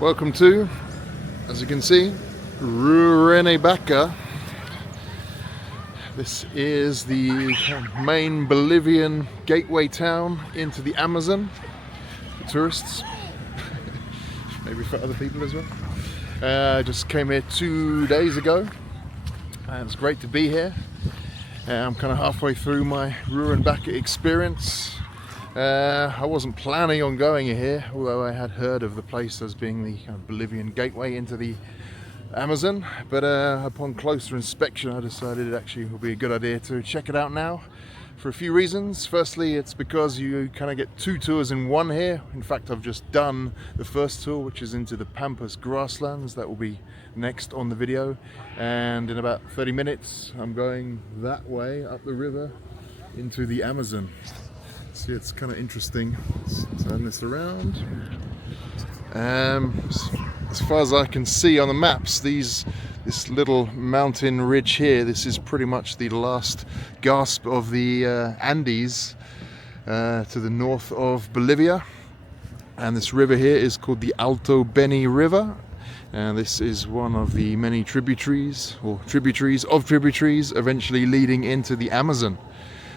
Welcome to, as you can see, Rurrenabaque. This is the main Bolivian gateway town into the Amazon for tourists, maybe for other people as well. I just came here 2 days ago and it's great to be here. I'm kind of halfway through my Rurrenabaque experience. I wasn't planning on going here, although I had heard of the place as being the kind of Bolivian gateway into the Amazon, but upon closer inspection I decided it actually would be a good idea to check it out now for a few reasons. Firstly, it's because you kind of get two tours in one here. In fact, I've just done the first tour, which is into the Pampas grasslands. That will be next on the video, and in about 30 minutes I'm going that way up the river into the Amazon. See, it's kind of interesting. Let's turn this around. As far as I can see on the maps, this little mountain ridge here, this is pretty much the last gasp of the Andes to the north of Bolivia. And this river here is called the Alto Beni River. And this is one of the many tributaries, or tributaries of tributaries, eventually leading into the Amazon.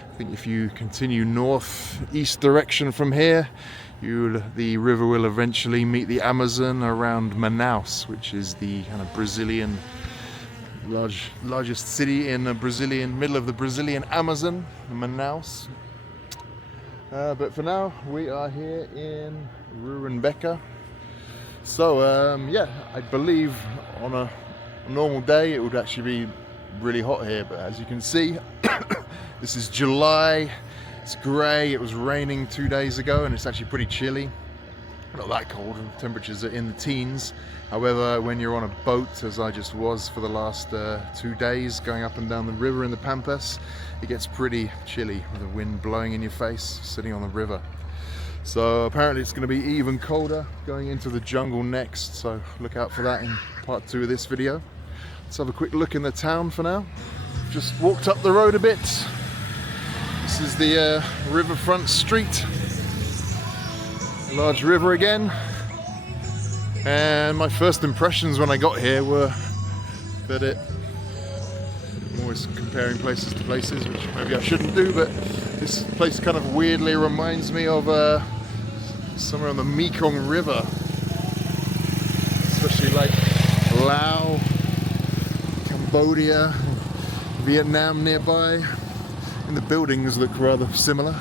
I think if you continue northeast direction from here, the river will eventually meet the Amazon around Manaus, which is the kind of Brazilian largest city in the middle of the Brazilian Amazon, Manaus. But for now, we are here in Rurrenabaque. So yeah, I believe on a normal day it would actually be really hot here, but as you can see, this is July. It's grey, it was raining 2 days ago and it's actually pretty chilly. Not that cold, temperatures are in the teens. However, when you're on a boat, as I just was for the last 2 days, going up and down the river in the Pampas, it gets pretty chilly with the wind blowing in your face, sitting on the river. So apparently it's going to be even colder going into the jungle next, so look out for that in part 2 of this video. Let's have a quick look in the town for now. Just walked up the road a bit. This is the riverfront street, a large river again, and my first impressions when I got here were that I'm always comparing places to places, which maybe I shouldn't do, but this place kind of weirdly reminds me of somewhere on the Mekong River, especially like Laos, Cambodia, Vietnam nearby. And the buildings look rather similar.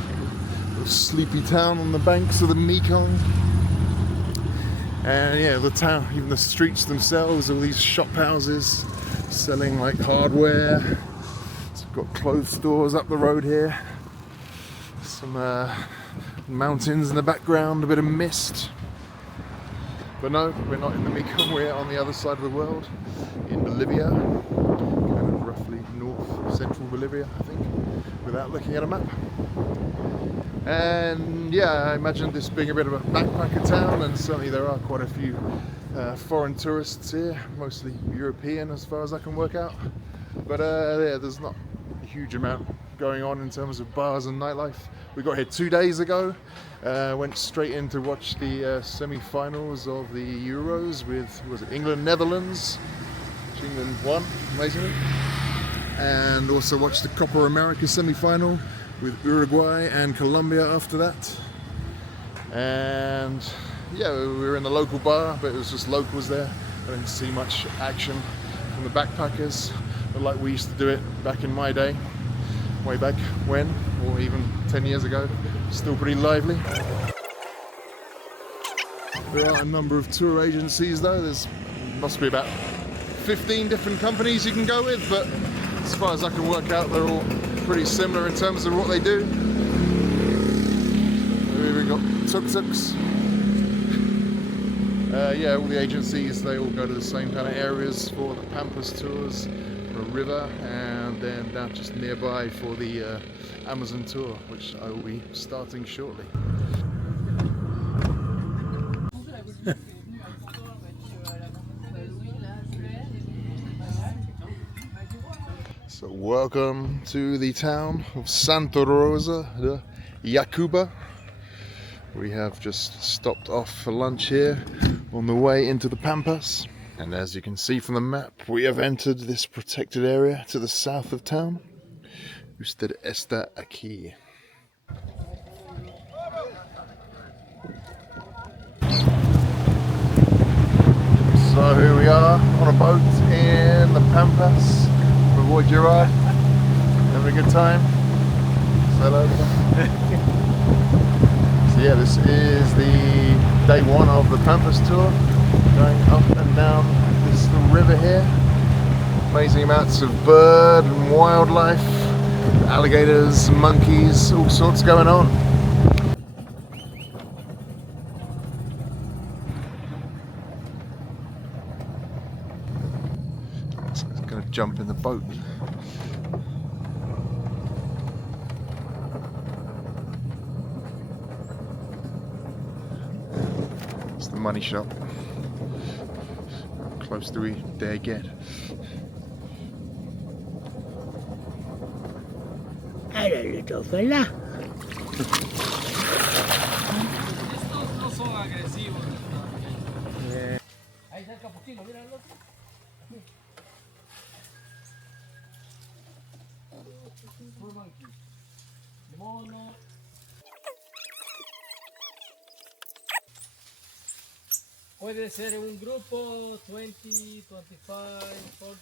A sleepy town on the banks of the Mekong. And yeah, the town, even the streets themselves, all these shop houses selling like hardware. So we've got clothes stores up the road here. Some mountains in the background, a bit of mist. But no, we're not in the Mekong, we're on the other side of the world, in Bolivia. Kind of roughly north central Bolivia, I think, without looking at a map. And yeah, I imagine this being a bit of a backpacker town, and certainly there are quite a few foreign tourists here, mostly European as far as I can work out. But yeah, there's not a huge amount going on in terms of bars and nightlife. We got here 2 days ago, went straight in to watch the semi-finals of the Euros with, was it England, Netherlands, which England won, amazingly. And also watched the Copa America semi-final with Uruguay and Colombia after that. And yeah, we were in the local bar, but it was just locals there. I didn't see much action from the backpackers, but like we used to do it back in my day, way back when, or even 10 years ago. Still pretty lively. There are a number of tour agencies though. There's must be about 15 different companies you can go with, but as far as I can work out, they're all pretty similar in terms of what they do. Here we got tuk-tuks. Yeah, all the agencies, they all go to the same kind of areas for the Pampas tours, for a river, and then down just nearby for the Amazon tour, which I will be starting shortly. So welcome to the town of Santa Rosa de Yacuma. We have just stopped off for lunch here on the way into the Pampas. And as you can see from the map, we have entered this protected area to the south of town. Usted está aquí. So here we are on a boat in the Pampas with boy Jaguar. Having a good time. Say hello. So yeah, this is the day one of the Pampas Tour. Going up and down this little river here. Amazing amounts of bird and wildlife. Alligators, monkeys, all sorts going on. So it's going to jump in the boat. It's the money shop. How close do we dare get? Hello, little fella. Estos no son agresivos. Ahí está el capuchino, míralo. Full monkey. Mono. Puede ser un grupo 20, 25, 40,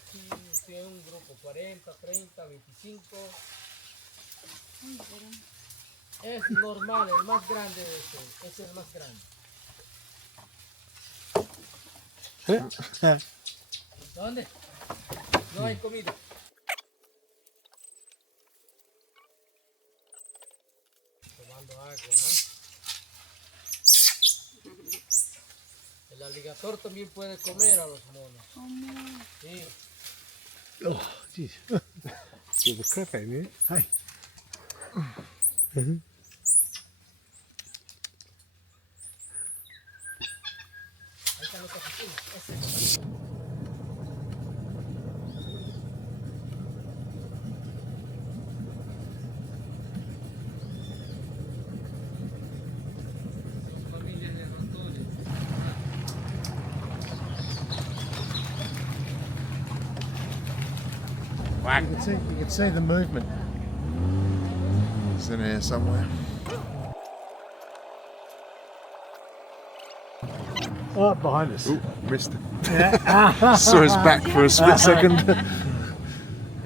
si es un grupo 40, 30, 25. Es normal, el más grande es el más grande. ¿Dónde? No hay comida. Tomando agua, ¿no? El alligator también puede comer a los monos. Sí. Oh, jeez. Give a crap at me. Hey. Ahí están los capuchinos. Familia de ratones. You can see the movement. It's in here somewhere. Oh, behind us. Ooh, missed it. Saw his back for a split second.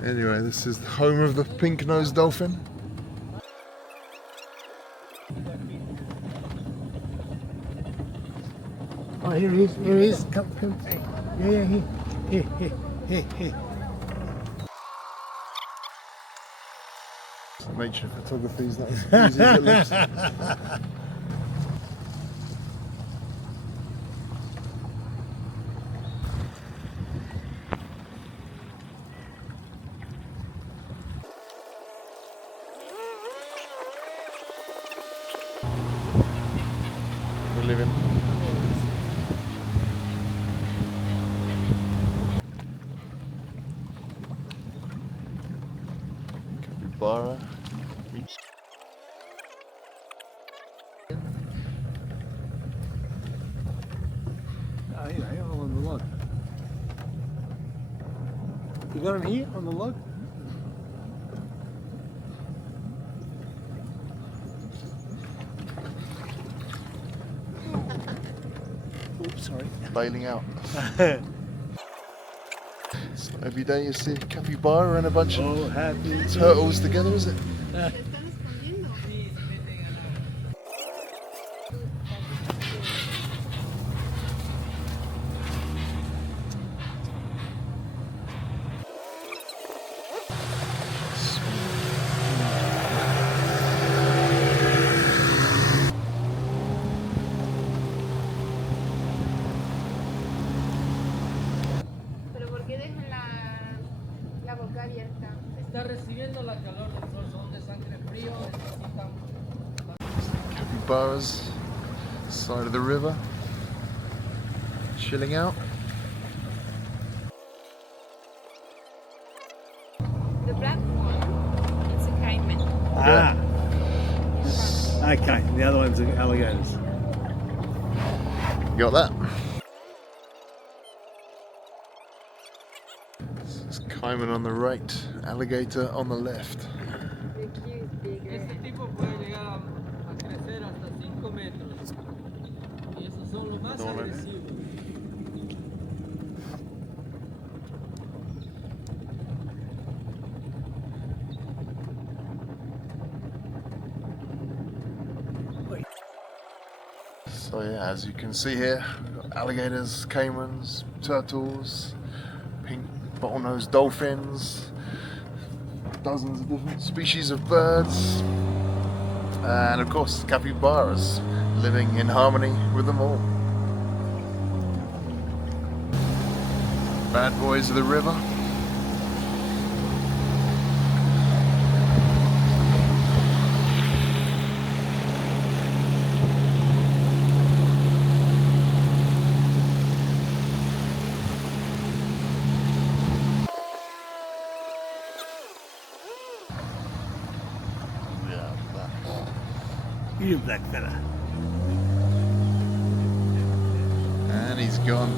Anyway, this is the home of the pink-nosed dolphin. Oh, here he is. Here he is. Come. Yeah, here. Nature photography is not as easy as it looks. We're living. Capybara. Oh, here, all on the log. You got him here on the log? Oops, sorry. Bailing out. So every day you see a capybara and a bunch of Happy turtles together, is it? Está recibiendo la calor del sol, son de sangre frío, necesitan. Capybaras, side of the river, chilling out. The black one, it's a caiman. Ah. Okay, the other one's alligators. Got that? Caiman on the right, alligator on the left. Este tipo puede llegar a crecer hasta 5 metros. Y esos son los más agresivos. So yeah, as you can see here, we've got alligators, caimans, turtles, pink bottlenose dolphins, dozens of different species of birds, and of course capybaras, living in harmony with them all. Bad boys of the river. You black fella. And he's gone.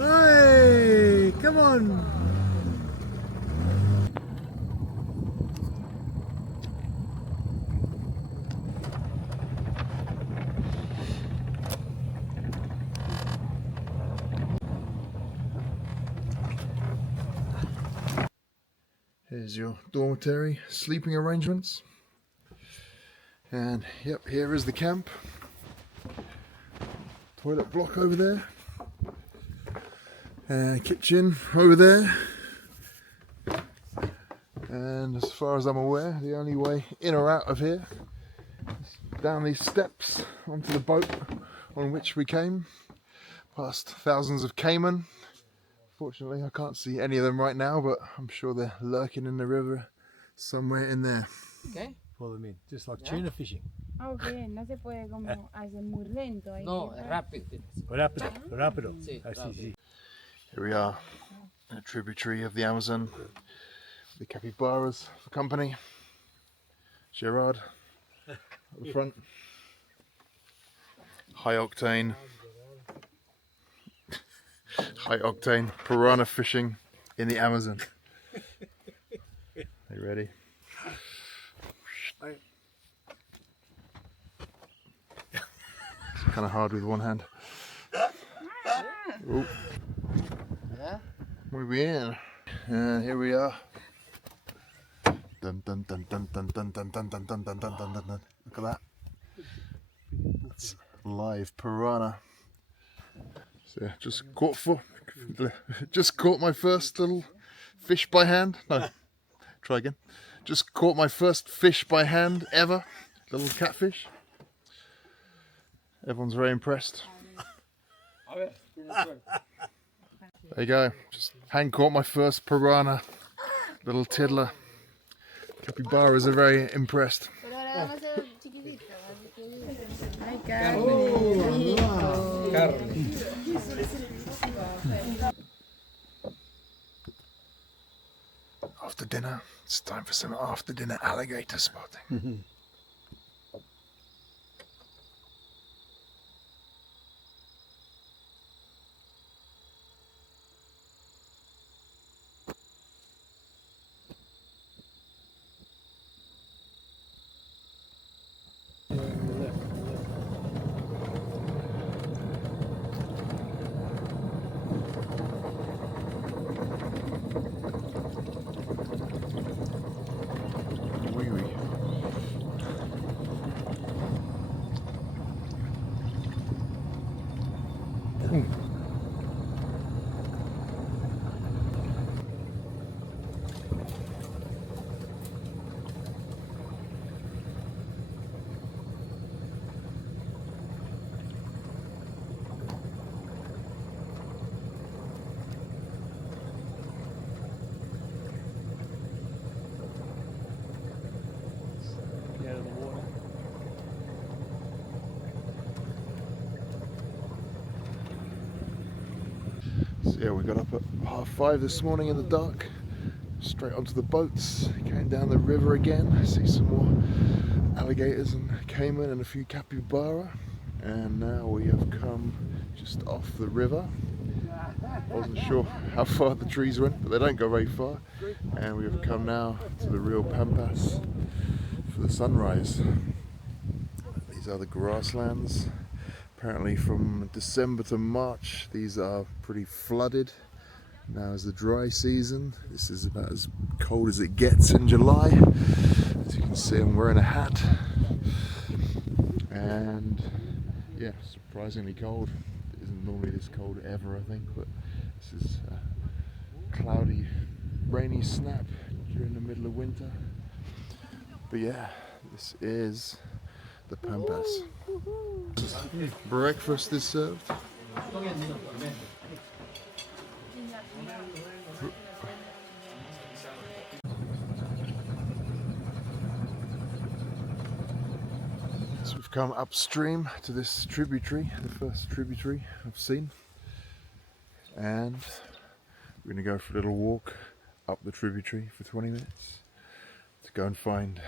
Hey, come on. Here's your dormitory sleeping arrangements. And yep, here is the camp. Toilet block over there. Kitchen over there. And as far as I'm aware, the only way in or out of here is down these steps onto the boat on which we came, past thousands of caiman. Fortunately, I can't see any of them right now, but I'm sure they're lurking in the river somewhere in there. Okay. Follow me, just like tuna fishing. Okay, no se puede como hacer muy lento ahí. No, es rápido. Rápido, rápido. Sí, Así, rápido. sí. Here we are, a tributary of the Amazon. The capybaras for company. Gerard at the front. High octane piranha fishing in the Amazon. Are you ready? It's kind of hard with one hand. Ooh. Muy bien. And here we are. Dun, dun, dun, dun, dun, dun, dun, dun, dun, dun, dun, dun, dun, dun, dun. Look at that. That's live piranha. So yeah, just caught my first little fish by hand. No, try again. Just caught my first fish by hand ever. Little catfish. Everyone's very impressed. There you go. Just hand caught my first piranha. Little tiddler. Capybaras are very impressed. After dinner, it's time for some after dinner alligator spotting. So yeah, we got up at 5:30 this morning in the dark, straight onto the boats, came down the river again, see some more alligators and caiman and a few capybara, and now we have come just off the river. Wasn't sure how far the trees went, but they don't go very far, and we have come now to the Rio Pampas for the sunrise. These are the grasslands. Apparently from December to March these are pretty flooded. Now is the dry season. This is about as cold as it gets in July. As you can see, I'm wearing a hat, and yeah, surprisingly cold. It isn't normally this cold ever, I think, but this is a cloudy, rainy snap during the middle of winter. But yeah, this is the Pampas. Breakfast is served. So we've come upstream to this tributary, the first tributary I've seen, and we're going to go for a little walk up the tributary for 20 minutes to go and find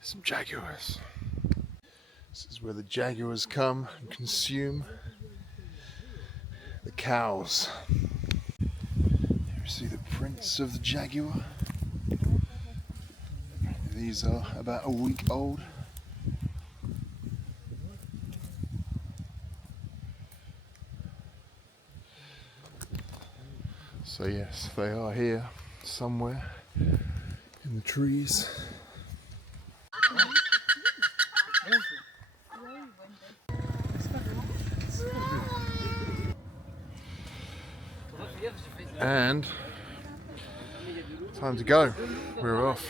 some jaguars. This is where the jaguars come and consume the cows. Here we see the prints of the jaguar. These are about a week old. So yes, they are here somewhere in the trees. And time to go. We're off.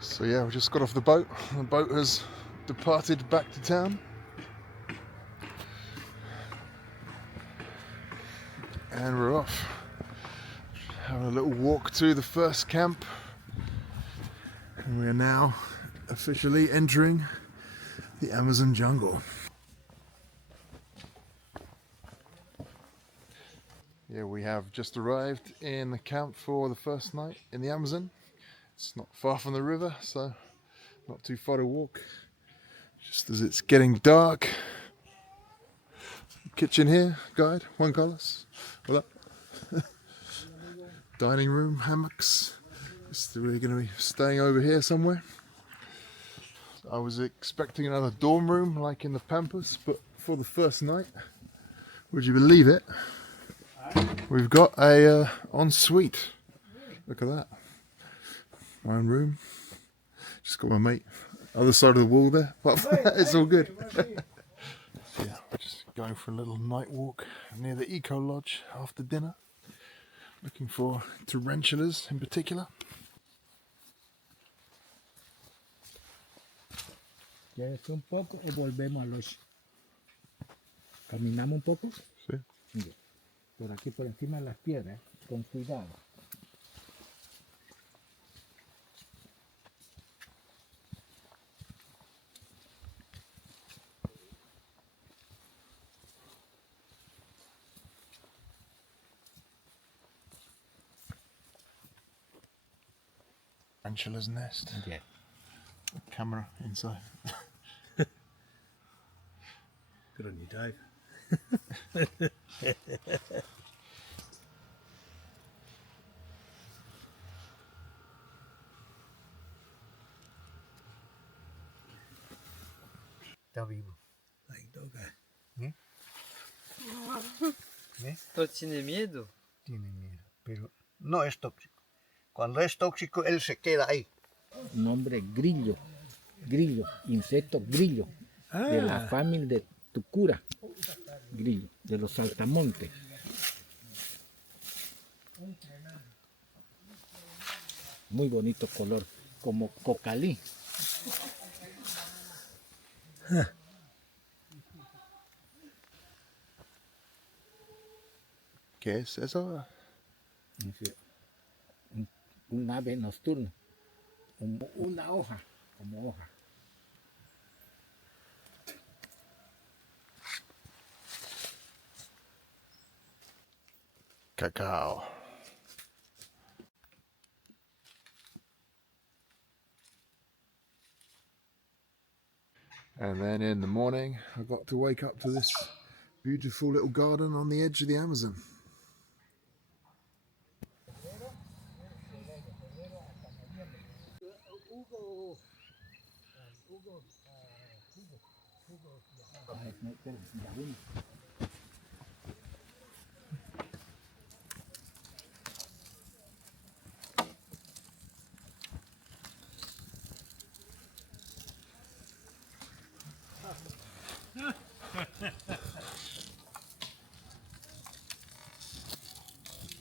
So yeah, we just got off the boat. The boat has departed back to town. And we're off. Having a little walk to the first camp. And we are now officially entering the Amazon jungle. Yeah, we have just arrived in the camp for the first night in the Amazon. It's not far from the river, so not too far to walk. Just as it's getting dark. Kitchen here, guide, Juan Carlos. Hola. Dining room, hammocks. We're going to be staying over here somewhere. I was expecting another dorm room like in the Pampas, but for the first night, would you believe it? We've got a ensuite. Look at that. My own room. Just got my mate other side of the wall there. It's all good. So yeah, we're just going for a little night walk near the eco lodge after dinner. Looking for tarantulas in particular. Quédese un poco y volvemos a los. Caminamos un poco. Sí. Mire, por aquí por encima de las piedras, con cuidado. Tarantula's nest. Yeah. Camera inside. Good on you, Dave. Está vivo. Ahí toca. ¿No tiene miedo? Tiene miedo, pero no es tóxico. Cuando es tóxico, él se queda ahí. Nombre grillo, grillo, insecto grillo, de la familia de tucura. grillo, de los saltamontes. Muy bonito color, como cocalí. ¿Qué es eso? Un ave nocturno, una hoja, como hoja. Cacao. And then in the morning, I got to wake up to this beautiful little garden on the edge of the Amazon.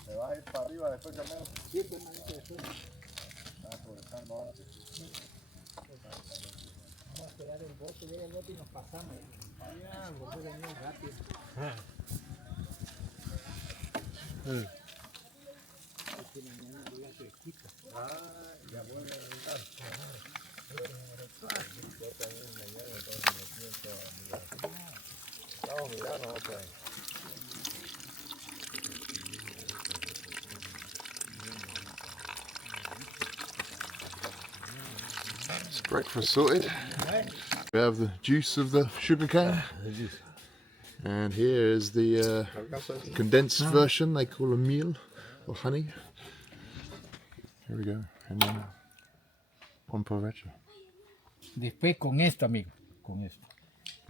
¿Te vas a ir para arriba después que menos? Sí, pues no hay eso. Aprovechando ahora. Vamos a esperar el bote, llega el bote y nos pasamos. Ya, el bote venía rápido. Porque mañana voy a fresquita. Ya vuelve a ventar. Yo también mañana entonces me siento a mirar. Vamos a mirar, no, ok. It's breakfast sorted. We have the juice of the sugar cane. And here is the condensed version they call a meal or honey. Here we go. And then buen provecho. Después con esto, amigo. Con esto.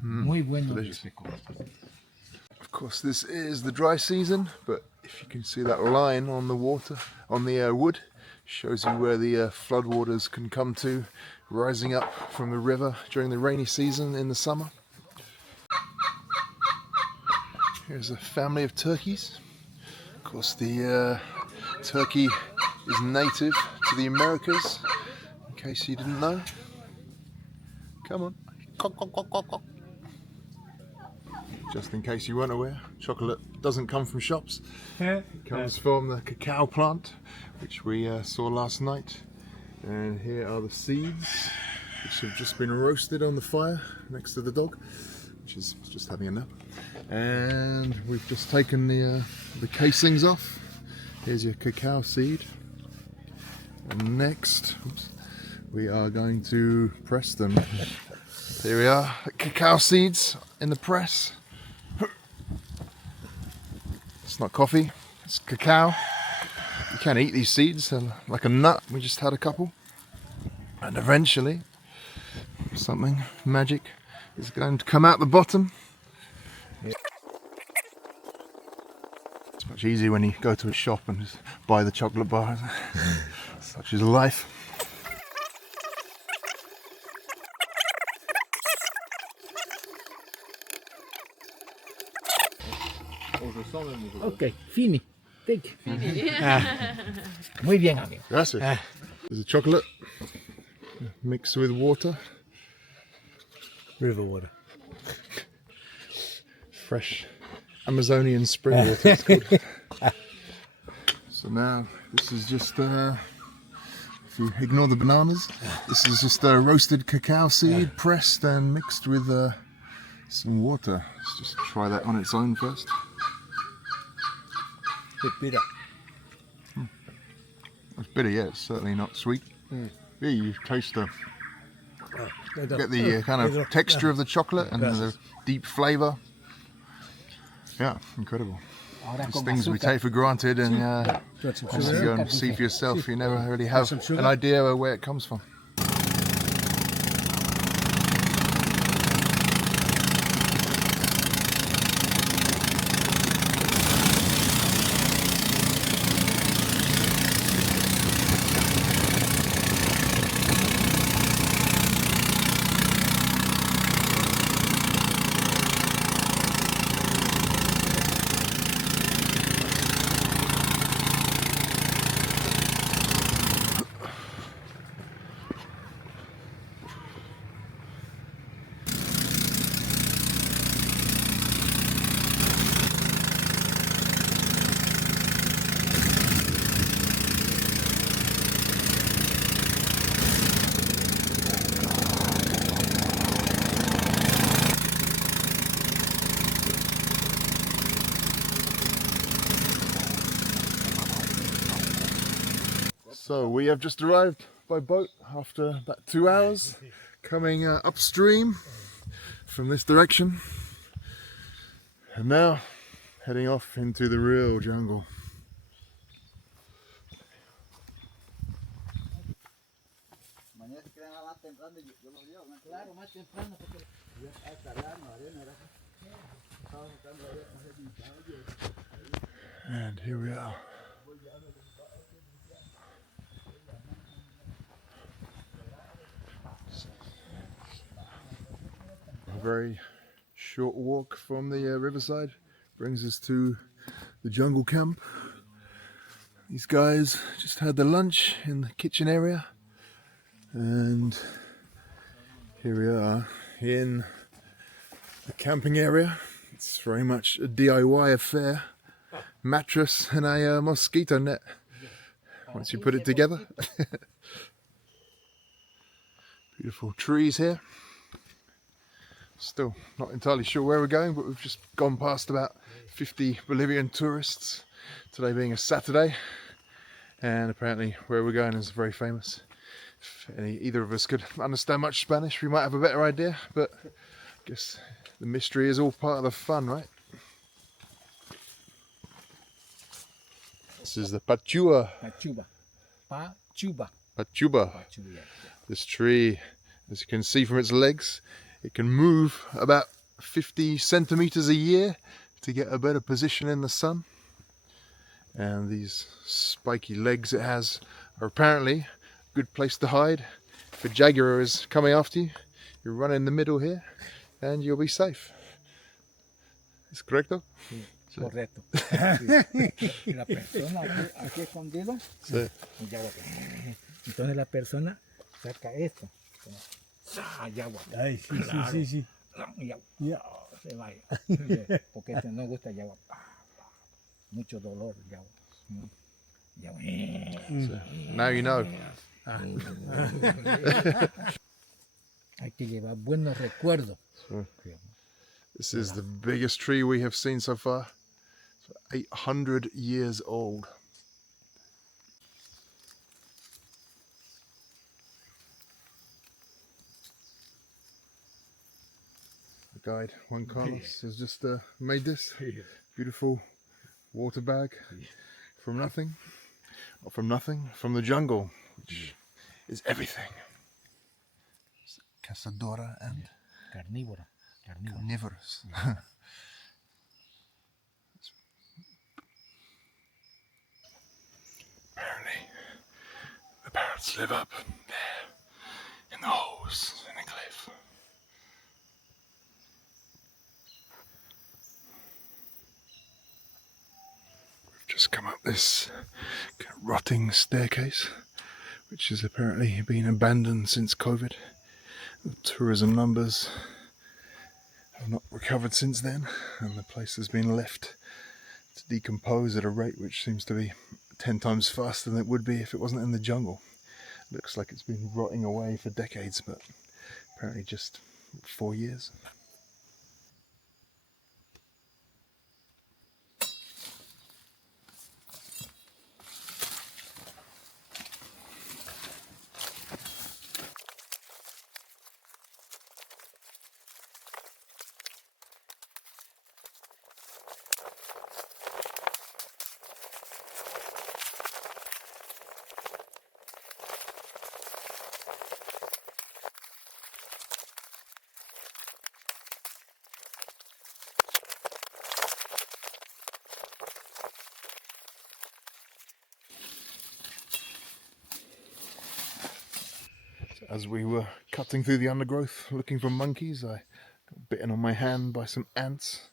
Muy bueno. Delicious. Of course, this is the dry season, but if you can see that line on the water, on the wood, shows you where the floodwaters can come to, rising up from the river during the rainy season in the summer. Here's a family of turkeys. Of course, the turkey is native to the Americas, in case you didn't know. Come on. Cock, cock, cock, cock, cock. Just in case you weren't aware, chocolate doesn't come from shops. It comes from the cacao plant, which we saw last night. And here are the seeds, which have just been roasted on the fire next to the dog, which is just having a nap. And we've just taken the casings off. Here's your cacao seed. And next, we are going to press them. Here we are, cacao seeds in the press. It's not coffee, it's cacao. You can't eat these seeds, they're like a nut. We just had a couple. And eventually, something magic is going to come out the bottom. It's much easier when you go to a shop and just buy the chocolate bar. Such is life. Ok, fini. Take. Muy bien, amigo. Gracias. There's a chocolate mixed with water. River water. Fresh Amazonian spring water it's called. So now this is just, if you ignore the bananas, this is just a roasted cacao seed pressed and mixed with some water. Let's just try that on its own first. Bit bitter. It's bitter, yeah, it's certainly not sweet. Yeah, you taste the, get the kind of texture of the chocolate and the deep flavour. Yeah, incredible. These things we take for granted, and once you go and see for yourself, you never really have an idea of where it comes from. So we have just arrived by boat after about 2 hours coming upstream from this direction, and now heading off into the real jungle. Claro, más temprano porque ya hasta allá no arena, ¿verdad? And here we are. A very short walk from the riverside brings us to the jungle camp. These guys just had their lunch in the kitchen area, and here we are in the camping area. It's very much a DIY affair. Mattress and a mosquito net once you put it together. Beautiful trees here. Still not entirely sure where we're going, but we've just gone past about 50 Bolivian tourists, today being a Saturday, and apparently where we're going is very famous. If either of us could understand much Spanish, we might have a better idea, but I guess the mystery is all part of the fun, right? This is the Pachua. Pachuba. This tree, as you can see from its legs, it can move about 50 centimeters a year to get a better position in the sun. And these spiky legs it has are apparently a good place to hide. If a jaguar is coming after you, you run in the middle here and you'll be safe. ¿Es correcto? Sí, correcto. Sí. La persona aquí escondido, Sí. Entonces la persona saca esto. Jaguar. Ay, sí, claro. Sí. Ya, se vaya. Porque este no gusta jaguar. Mucho dolor, jaguar. So, now you know. Hay que llevar buenos recuerdos. So, this is the biggest tree we have seen so far. It's 800 years old. The guide, Juan Carlos, has just made this beautiful water bag from nothing. Not from nothing, from the jungle, which is everything. Cazadora and Carnívora. carnivorous. Apparently, the parrots live up there in the holes in the cliff. We've just come up this kind of rotting staircase, which has apparently been abandoned since COVID. The tourism numbers have not recovered since then, and the place has been left to decompose at a rate which seems to be 10 times faster than it would be if it wasn't in the jungle. Looks like it's been rotting away for decades, but apparently just 4 years. As we were cutting through the undergrowth looking for monkeys, I got bitten on my hand by some ants,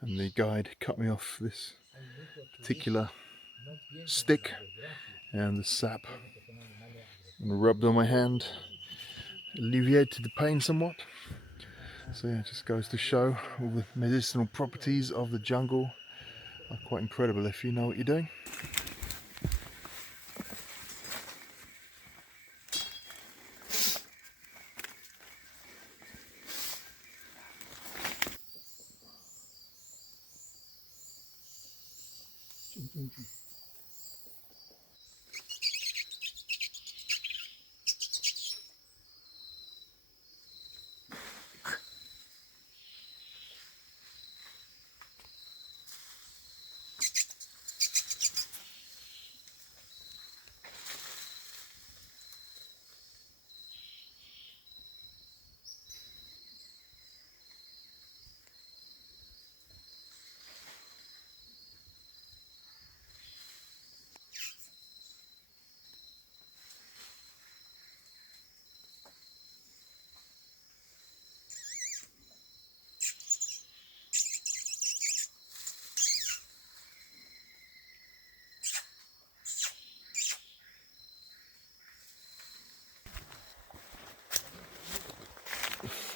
and the guide cut me off this particular stick, and the sap and rubbed on my hand alleviated the pain somewhat. So yeah, it just goes to show all the medicinal properties of the jungle are quite incredible if you know what you're doing.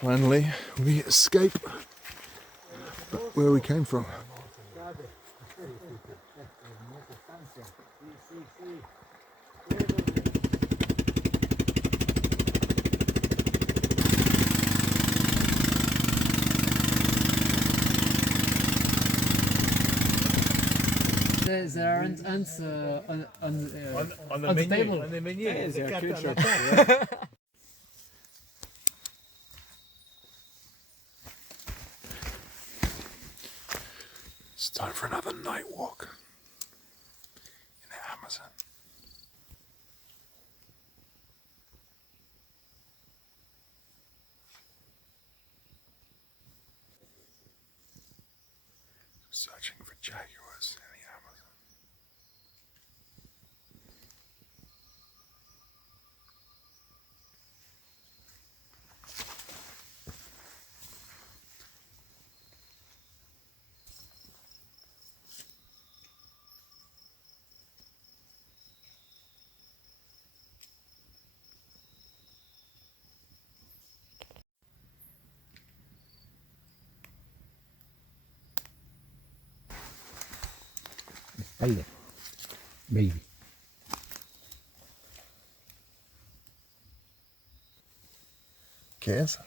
Finally, we escape where we came from. There aren't ants on the menu. table. On the menu. It's time for another night walk in the Amazon. Searching for jaguars in the Amazon. Spider, baby. ¿Qué es?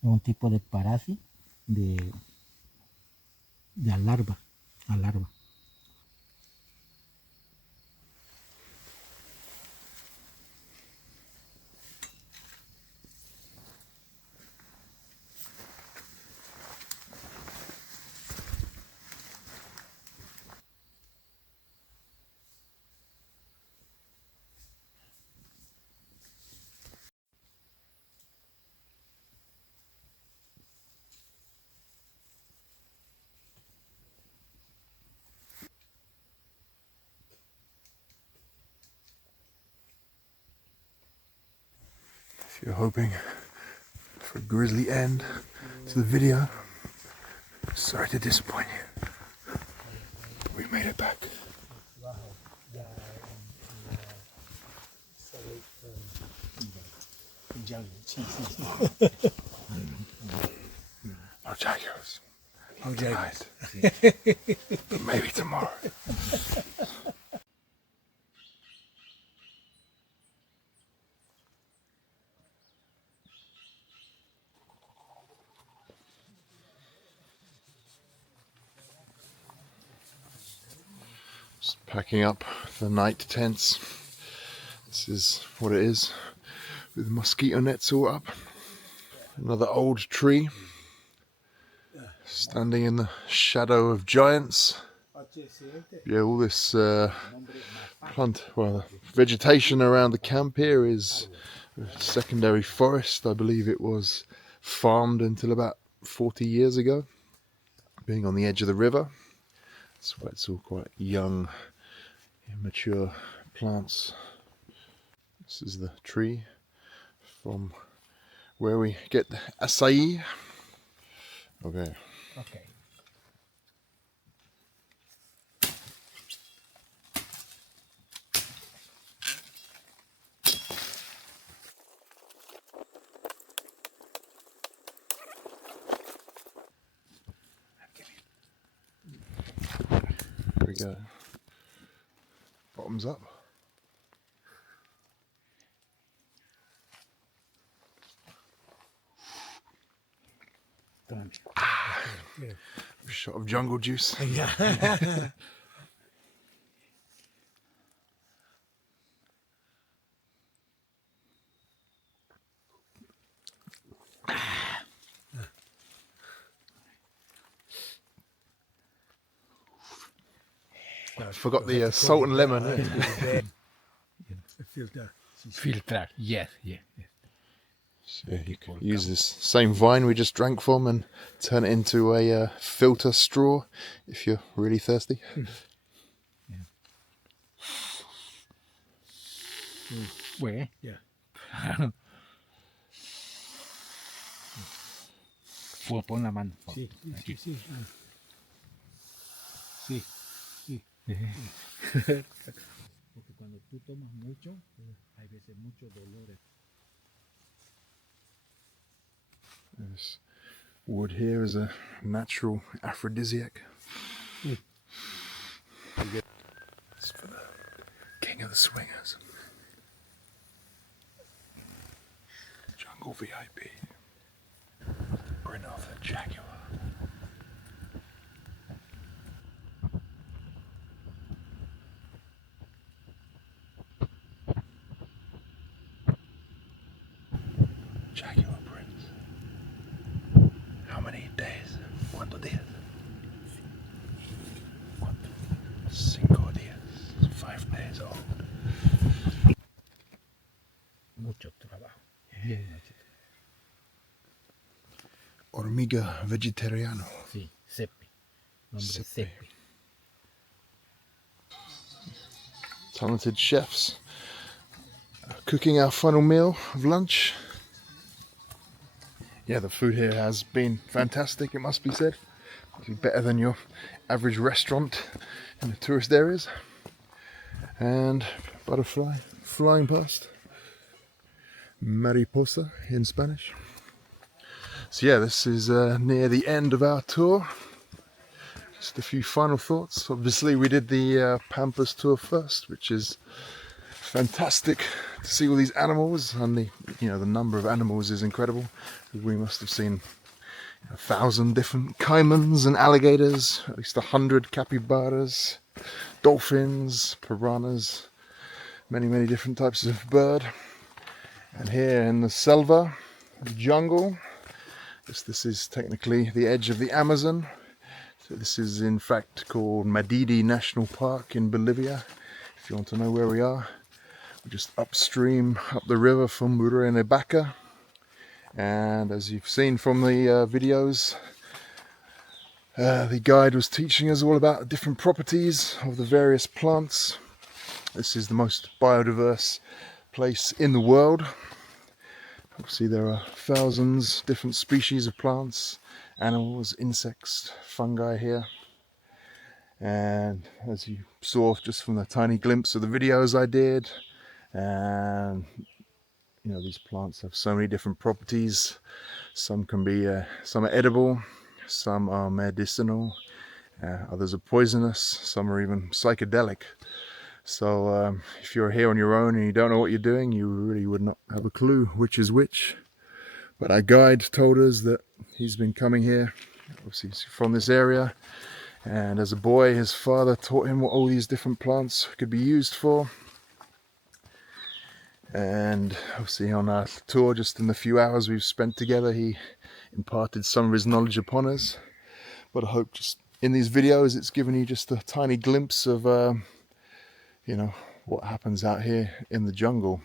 Un tipo de parásito de larva, a larva. If you're hoping for a grisly end to the video, sorry to disappoint you. We made it back. No jaguars. Oh, Tonight. But maybe tomorrow. Just packing up the night tents. This is what it is, with mosquito nets all up. Another old tree, standing in the shadow of giants. Yeah, all this plant, well, the vegetation around the camp here is secondary forest. I believe it was farmed until about 40 years ago, being on the edge of the river. That's why it's all quite young, immature plants. This is the tree from where we get acai. Okay. Okay. Here we go. Bottoms up. Shot of jungle juice. Yeah. I forgot the salt and lemon. Filter. Yes. So you can use this same vine we just drank from and turn it into a filter straw if you're really thirsty. Where? Yeah. Pon la mano. Sí. Porque cuando tú tomas mucho, hay veces muchos dolores. This wood here is a natural aphrodisiac. It's for the king of the swingers. Jungle VIP. Bring off the Jaguar. Jaguar Prince. How many days? ¿Cuántos días? 5 días. 5 days old. Mucho trabajo. Bien, Nachito. Hormiga vegetariano. Sí, cepe. Nombre Cepe. cepe. Talented chefs cooking our final meal of lunch. Yeah, the food here has been fantastic, it must be said. Must be better than your average restaurant in the tourist areas. And butterfly flying past. Mariposa in Spanish. So yeah, this is near the end of our tour. Just a few final thoughts. Obviously we did the Pampas Tour first, which is fantastic to see all these animals, and the number of animals is incredible. We must have seen 1,000 different caimans and alligators, at least 100 capybaras, dolphins, piranhas, many different types of bird. And here in the selva, the jungle, this is technically the edge of the Amazon. So this is in fact called Madidi National Park in Bolivia, if you want to know where we are. We're just upstream up the river from Rurrenabaque, and as you've seen from the videos, the guide was teaching us all about the different properties of the various plants. This is the most biodiverse place in the world. Obviously there are thousands different species of plants, animals, insects, fungi here. And as you saw just from the tiny glimpse of the videos I did, and these plants have so many different properties. Some can be some are edible, some are medicinal, others are poisonous, some are even psychedelic. So if you're here on your own and you don't know what you're doing, you really would not have a clue which is which. But our guide told us that he's been coming here, obviously he's from this area, and as a boy his father taught him what all these different plants could be used for. And obviously on our tour, just in the few hours we've spent together, he imparted some of his knowledge upon us. But I hope just in these videos it's given you just a tiny glimpse of what happens out here in the jungle.